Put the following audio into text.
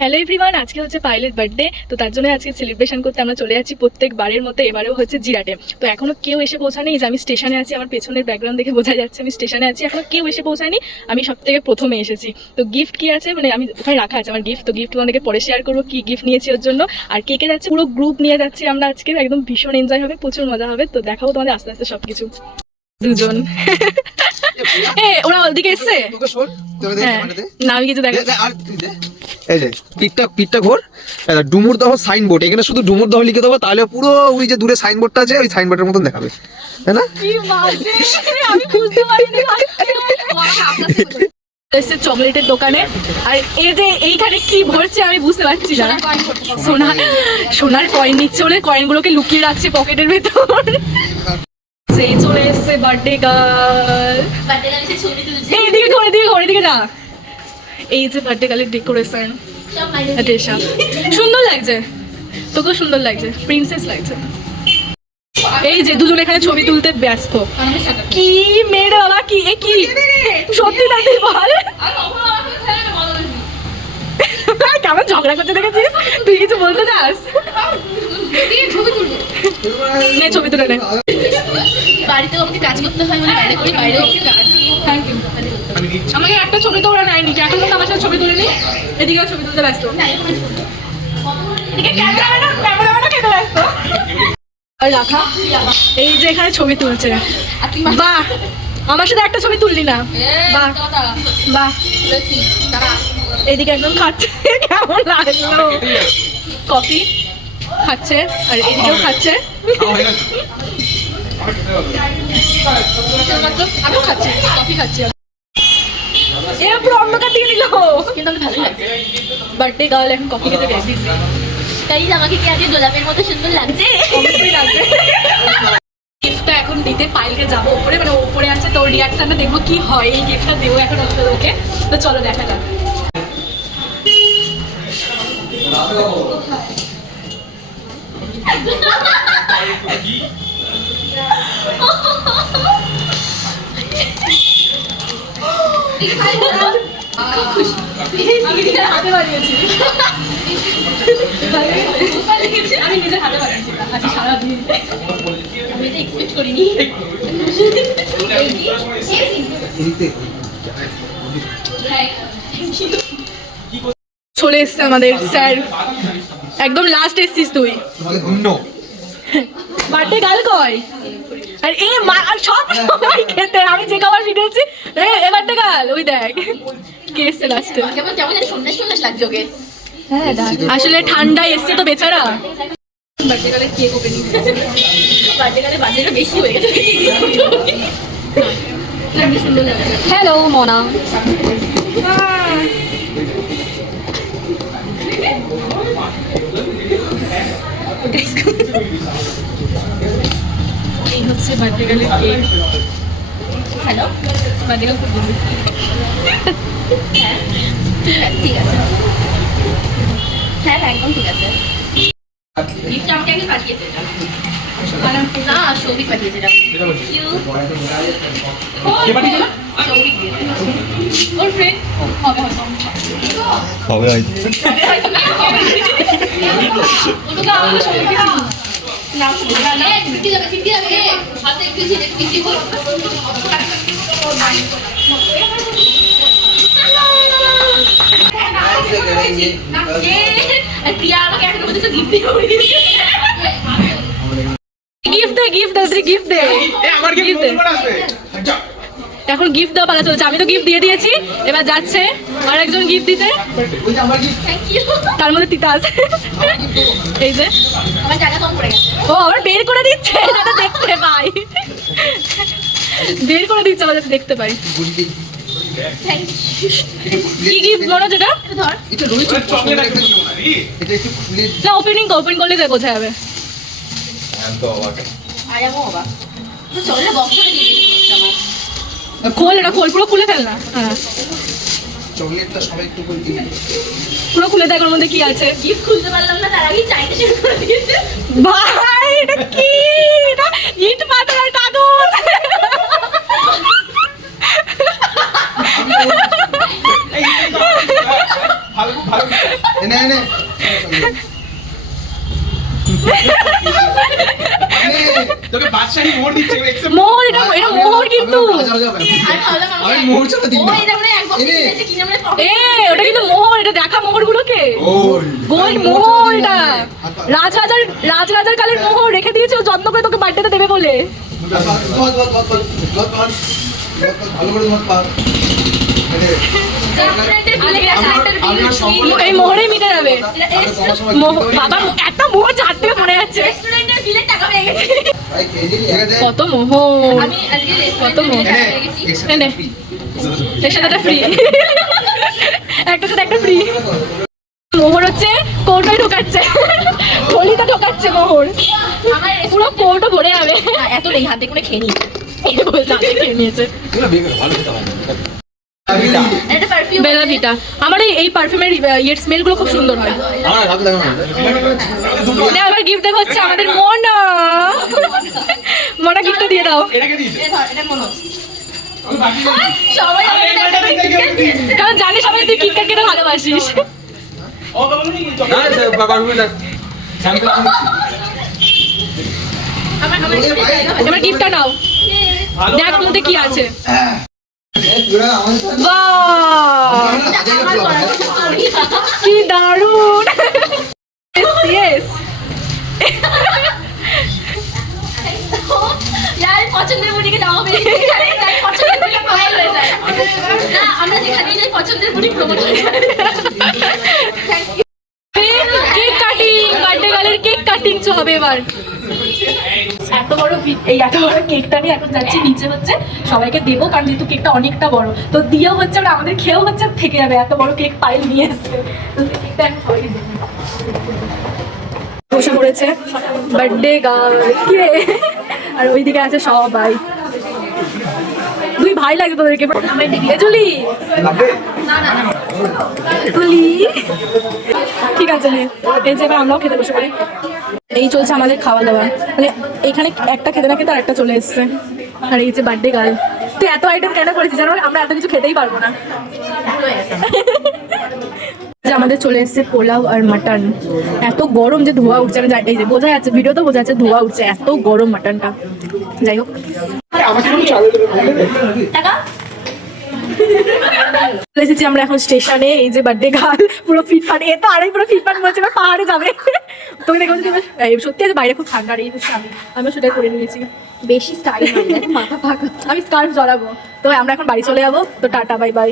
Hello everyone, আজকে হচ্ছে পাইলের birthday. তো তার জন্য আজকে সেলিব্রেশন করতে আমরা চলে যাচ্ছি প্রত্যেকবারের মতো। এবারেও হচ্ছে জিরাটে। তো এখনো কেউ এসে পৌঁছায়নি। যে আমি স্টেশনে আছি, আমার পেছনের ব্যাকগ্রাউন্ড দেখে বোঝা যাচ্ছে আমি স্টেশনে আছি। এখনো কেউ এসে পৌঁছায়নি, আমি সব থেকে প্রথমে এসেছি। তো গিফট কি আছে, মানে আমি ওখানে রাখা আছে আমার গিফট। তো গিফট তোমাদেরকে পরে শেয়ার করবো কি গিফট নিয়েছি ওর জন্য। আর কে কে যাচ্ছে, পুরো গ্রুপ নিয়ে যাচ্ছি আমরা আজকে। একদম ভীষণ এনজয় হবে, প্রচুর মজা হবে। তো দেখাবো তোমাদের আস্তে আস্তে সবকিছু। দুজন ওরা ওদিকে এসছে না, আমি কিছু দেখা। এই যে পিঠটা ঘোর, ডুমুরদহ সাইনবোর্ড, এখানে শুধু ডুমুরদহ লিখে দেবো, তাহলে পুরো ওই যে দূরে সাইনবোর্ডটা আছে ওই সাইনবোর্ডের মতন দেখাবে, তাই না? আমি বুঝতে পারিনি চকলেটের দোকানে। আর এই যে এইখানে কি ভরছে আমি বুঝতে পারছি না। সোনার কয়েন নিচ্ছে, ওদের কয়েনগুলোকে লুকিয়ে রাখছে পকেটের ভেতর। সেই চলে এসছে বার্থডে গার্ল। এইদিকে যা। এই যে বার্থডে গার্লের ডেকোরেশন, সুন্দর লাগছে, তোকেও সুন্দর লাগছে, প্রিন্সেস লাগছে। এই যে দুজন এখানে ছবি তুলতে ব্যস্ত। কি মেয়েরা বাবা, কি এ কি সত্যি না, তুই বল কেমন ঝগড়া করতে দেখেছিস? তুই কিছু বলতে চাস? নে ছবি তুলে নে। বাড়িতেও আমাকে কাজ করতে হয়, মানে বাইরে করি, বাইরেও আমাকে কাজ। Thank you. আমাকে একটা ছবি তো ওরা নেয়নি, এখন তো আমার সাথে ছবি তুলে নি। এদিকে ছবি তুলতে ব্যস্ত, এদিকে ক্যামেরাম্যানও খেতে ব্যস্ত। রাখা এই যে এখানে ছবি তুলছে। বাহ, আমার সাথে একটা ছবি তুললি না? বাহ বাহ। এইদিকে একদম খাচ্ছে, কেমন লাগলো? কফি খাচ্ছে আর এইদিকেও খাচ্ছে। আমিও খাচ্ছি, কফি খাচ্ছি। এরা পুরো অন্ধকার দিকে দিল, কিন্তু আমি ভালো লাগছে। বার্থডে গার্ল এখন কফি খেতে গেছি। তাই আমাকে কি আজকে গোলাপের মতো সুন্দর লাগছে? অবশ্যই লাগবে। গিফটটা এখন দিতে পাইলকে যাবো উপরে, মানে উপরে আছে। তোর রিয়াকশনটা দেখবো কি হয়। এই গিফটটা দেবো এখন ওকে। তো চলো দেখা যাক। হাতে বানিয়েছি, আমি নিজের হাতে বানিয়েছি আজকে সারাদিন। আমি এটা এক্সপেক্ট করিনি। চলে এসছে আমাদের স্যার, একদম লাস্ট এসছিস তুই। বার্থডে গার্ল কয়? আর এ সব সময় খেতে আমি যে খাবার ভিডিওছি। এ বার্থডে গার্ল, ওই দেখ কে এসছে লাস্টে। কেমন কেমন সন্দেশ সন্দেশ লাগছে ওকে। হ্যাঁ আসলে ঠান্ডায় এসছে তো বেচারা। বার্থডে গার্লে কেক ওপেনিং, বার্থডে গালে বার্থডেটা বেশি হয়ে গেছে। সুন্দর লাগছে। হ্যালো মোনা। এই হচ্ছে বার্থডে গার্লের কেক। হ্যালো, বার্থডে গার্ল খুব busy। হ্যাঁ ঠিক আছে, হ্যাঁ হ্যাঁ একদম ঠিক আছে। গিফট আমাকে আগে পাঠিয়েছে, না সৌভিক পাঠিয়েছে। ওর ফ্রেন্ড হবে হয়তো। এখন গিফট দেওয়া পালা চলছে। আমি তো গিফট দিয়ে দিয়েছি, এবার যাচ্ছে আর একজন গিফট দিতে। তার মধ্যে তিতা আছে। এই যে আমার জায়গা কম পড়ে গেছে। ও আবার বের করে দিচ্ছে, যাতে দেখতে পাই। বের করে দিচ্ছে আবার যাতে দেখতে পাই। কি গিফট মনে যেটা ধর, না ওপেন করলে বোঝা যাবে। খোল, এটা খোল, পুরো খুলে ফেল না। হ্যাঁ চকলেটটা সবাই একটু করে দিন, পুরো খুলে দেখ ওর মধ্যে কি আছে। গিফট খুলতে পারলাম না, তার আগেই চাইতে শুরু করে দিয়েছে। ভাই এটা কি? এটা ইট পাথরের কাগজ। ফাল্গু এনে এনে তোকে বাদশাহী মোড় দিচ্ছে মোহর, এটা মোহর কিন্তু আমি মোড় চলে দিই ও এটা মানে এক বক্স দিয়েছে কিনে মানে ওটা কিন্তু মোহর, এটা দেখা মোহর গুলোকে গোল্ড মোহর, এটা রাজরাজার কালের মোহর রেখে দিয়েছে ও যত্ন করে তোকে বার্থডেতে দেবে বলে। ভালো করে মত পা এই মোহরেই মিটে যাবে। বাবা একটা মোহর চার থেকে মনে যাচ্ছে রেস্টুরেন্টের বিলের টাকা পেয়ে গেছি। কত মোহর, আমি আজকে কত রেস্টুরেন্টের মোহর। বিলের টাকা পেয়ে গেছি। এনে এর সাথে একটা ফ্রি, একটা সাথে একটা ফ্রি। মোহর হচ্ছে কৌটোয় ঢোকাচ্ছে, থলিতে ঢোকাচ্ছে মোহর, আমার পুরো কৌটো ভরে যাবে। এত নেই, হাতে করে খেয়ে নি। এই বলছে হাতে খেয়ে নিয়েছে। এটা পারফিউম বেলা ভিটা, আমার এই পারফিউমের ইয়ের স্মেল গুলো খুব সুন্দর হয়। এটা আবার গিফট দেওয়া হচ্ছে আমাদের মনা, মনা গিফটটা দিয়ে দাও, এটা ধর, এটা মনোজ। সবাই আমাকে একটা KitKat দিয়েছে। কারণ জানি সবাই তুই কিটক্যাট খেতে ভালোবাসিস। এবার গিফটটা নাও, দেখ ওর মধ্যে কি আছে। বাহ, কি দারুণ। Yes, यार পছন্দের বুটিকে দাও হবে, এখানে যাই পছন্দের বুটি ফাইল হয়ে যায়। না আমরা যেখানে যাই পছন্দের বুটি প্রমোট হয়ে যায়। কেক কাটিং, বার্থডে গার্লের কেক কাটিং হবে এবার। এত বড় কেকটা নিয়ে এখন যাচ্ছি নিচে, হচ্ছে সবাইকে দেবো, কারণ যেহেতু কেকটা অনেকটা বড়, তো দিয়েও হচ্ছে আর আমাদের খেয়েও হচ্ছে থেকে যাবে, এত বড় কেক পাইল নিয়ে এসছে। তো সেই কেকটা এখন সবাইকে দেবো। বসে পড়েছে বার্থডে গার্ল, কে আর ওইদিকে আছে সবাই। দুই ভাই লাগে তোদেরকে, জুলি তুলি, ঠিক আছে নে। এই যে এবার আমরাও খেতে বসে পড়ি। এই চলছে আমাদের খাওয়া দাওয়া, মানে এখানে একটা খেতে না খেতে আর একটা চলে এসছে। আর এই যে বার্থডে গার্ল, তুই এত আইটেম কেন করেছিস জানো? আমরা এত কিছু খেতেই পারবো না। যে আমাদের চলে এসছে পোলাও আর মাটন, এত গরম যে ধোয়া উঠছে, আমি এই যে বোঝা যাচ্ছে, ভিডিও তো বোঝা যাচ্ছে ধোয়া উঠছে, এত গরম মাটনটা। যাই হোক, টাকা চলে এসেছি আমরা এখন স্টেশনে। এই যে বার্থডে গার্ল পুরো ফিটফাট, এ তো আরেক পুরো ফিটফাট বলছে এবার পাহাড়ে যাবে। তোকে দেখে বলছি সত্যি আছে, বাইরে খুব ঠান্ডা, এই হচ্ছে আমিও সেটাই করে নিয়েছি। বেশি স্টাইল মাথা ফাঁকা। আমি স্কার্ফ জড়াবো। তো আমরা এখন বাড়ি চলে যাবো, তো টাটা বাই বাই।